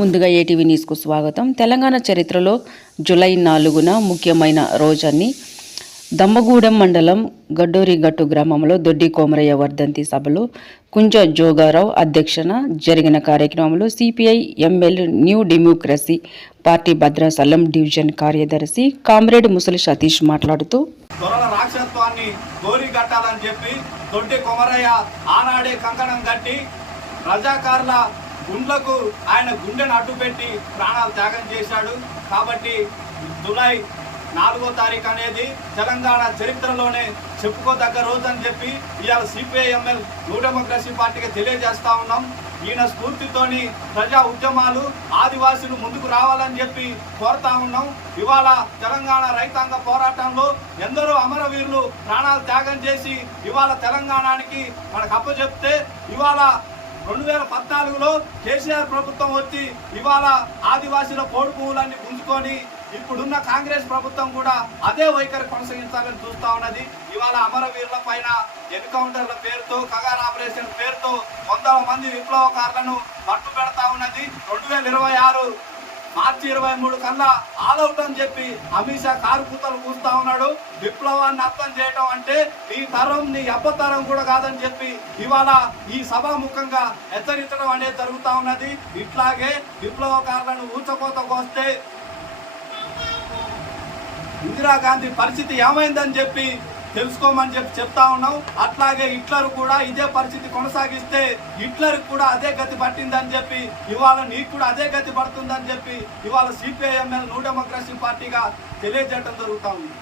ముందుగా ఏటీవీ న్యూస్కు స్వాగతం. తెలంగాణ చరిత్రలో జూలై 4న ముఖ్యమైన రోజని దమ్మగూడెం మండలం గడ్డూరిగట్టు గ్రామంలో దొడ్డి కోమరయ్య వర్ధంతి సభలో కుంజ జోగారావు అధ్యక్షన జరిగిన కార్యక్రమంలో CPI ML new democracy party Bhadrachalam division కార్యదర్శి కామ్రేడ్ ముసలి సతీష్ మాట్లాడుతూ రాక్షసత్వాన్ని గోరిగట్టాలని చెప్పి దొడ్డి కోమరయ్య ఆనాడే కంకణం కట్టి రజాకారుల గుండ్లకు ఆయన గుండెను అడ్డుపెట్టి ప్రాణాలు త్యాగం చేశాడు. కాబట్టి జూలై 4వ తారీఖు అనేది తెలంగాణ చరిత్రలోనే చెప్పుకోదగ్గ రోజు అని చెప్పి ఇవాళ సిపిఐఎంఎల్ న్యూ డెమోక్రసీ పార్టీకి తెలియజేస్తా ఉన్నాం. ఈయన స్ఫూర్తితోని ప్రజా ఉద్యమాలు ఆదివాసులు ముందుకు రావాలని చెప్పి కోరుతా ఉన్నాం. ఇవాళ తెలంగాణ రైతాంగ పోరాటంలో ఎందరో అమరవీరులు ప్రాణాలు త్యాగం చేసి ఇవాళ తెలంగాణకి మనకు అప్పచెప్తే ఇవాళ 2014లో కేసీఆర్ ప్రభుత్వం వచ్చి ఇవాళ ఆదివాసీల పోడు పువ్వులన్నీ గుంజుకొని ఇప్పుడున్న కాంగ్రెస్ ప్రభుత్వం కూడా అదే వైఖరి కొనసాగించాలని చూస్తా ఉన్నది. ఇవాళ అమరవీరుల పైన ఎన్కౌంటర్ల పేరుతో కగార్ ఆపరేషన్ పేరుతో వందల మంది విప్లవకారులను పట్టు పెడతా ఉన్నది. 2026 మార్చి 23 కల్లా ఆల్అవుట్ అని చెప్పి అమిత్ షా కారు కూతలు కూస్తా ఉన్నాడు. విప్లవాన్ని అర్థం చేయడం అంటే ఈ తరం నీ అబ్బతరం కూడా కాదని చెప్పి ఇవాళ ఈ సభాముఖంగా హెచ్చరించడం అనేది జరుగుతూ ఉన్నది. ఇట్లాగే విప్లవకారులను ఊచకోతకు వస్తే ఇందిరాగాంధీ పరిస్థితి ఏమైందని చెప్పి తెలుసుకోమని చెప్పి చెప్తా ఉన్నాం. అట్లాగే హిట్లర్ కూడా ఇదే పరిస్థితి కొనసాగిస్తే హిట్లర్ కూడా అదే గతి పట్టిందని చెప్పి ఇవాళ నీకు కూడా అదే గతి పడుతుందని చెప్పి ఇవాళ సిపిఐఎంఎల్ న్యూ డెమోక్రసీ పార్టీగా తెలియజేయడం జరుగుతూ ఉంది.